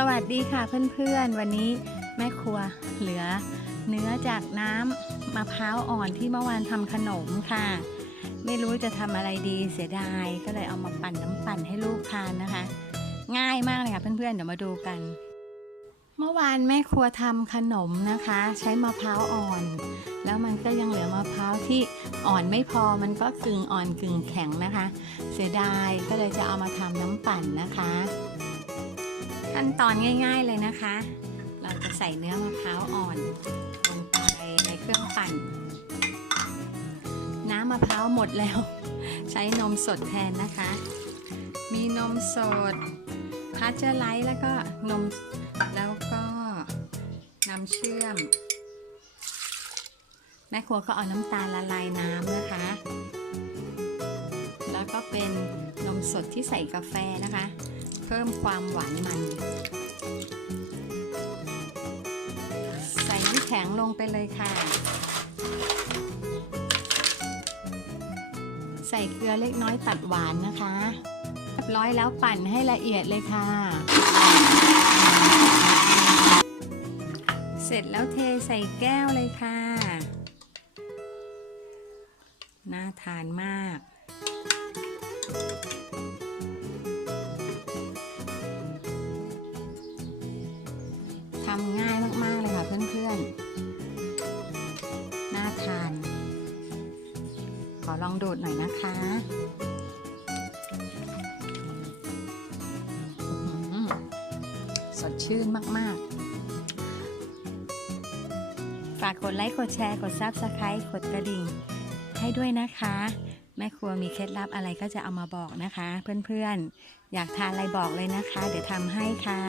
สวัสดีค่ะเพื่อนๆ วันนี้แม่ครัวเหลือ เนื้อจากน้ำมะพร้าวอ่อนที่เมื่อวานทำขนมค่ะ ไม่รู้จะทำอะไรดีเสียดายก็เลยเอามาปั่นน้ำปั่นให้ลูกทานนะคะ ง่ายมากเลยค่ะเพื่อนๆเดี๋ยวมาดูกัน เมื่อวานแม่ครัวทำขนมนะคะ ใช้มะพร้าวอ่อน แล้วมันก็ยังเหลือมะพร้าวที่อ่อนไม่พอมันก็กึ่งอ่อนกึ่งแข็งนะคะ เสียดายก็เลยจะเอามาทำน้ำปั่นนะคะ ขั้นตอนง่ายๆเลยนะคะ เราจะใส่เนื้อมะพร้าวอ่อนลงไปในเครื่องปั่น น้ำมะพร้าวหมดแล้ว ใช้นมสดแทนนะคะ มีนมสดพาสเจอร์ไลท์แล้วก็นมแล้วก็น้ำเชื่อม แม่ครัวก็เอาน้ำตาลละลายน้ำนะคะ แล้วก็เป็นนมสดที่ใส่กาแฟนะคะ เพิ่มความหวานมัน ใส่น้ำแข็งลงไปเลยค่ะ ใส่เกลือเล็กน้อยตัดหวานนะคะเรียบร้อยแล้วปั่นให้ละเอียดเลยค่ะ เสร็จแล้วเทใส่แก้วเลยค่ะ น่าทานมาก ทำง่ายมาก ๆ เลยค่ะเพื่อนๆ น่าทาน ขอลองดูดหน่อยนะคะสดชื่นมาก ๆ ฝากกดไลค์ กดแชร์ กด Subscribe กดกระดิ่ง ให้ด้วยนะคะ แม่ครัวมีเคล็ดลับอะไรก็จะเอามาบอกนะคะ เพื่อน ๆ อยากทานอะไรบอกเลยนะคะ เดี๋ยวทำให้ค่ะ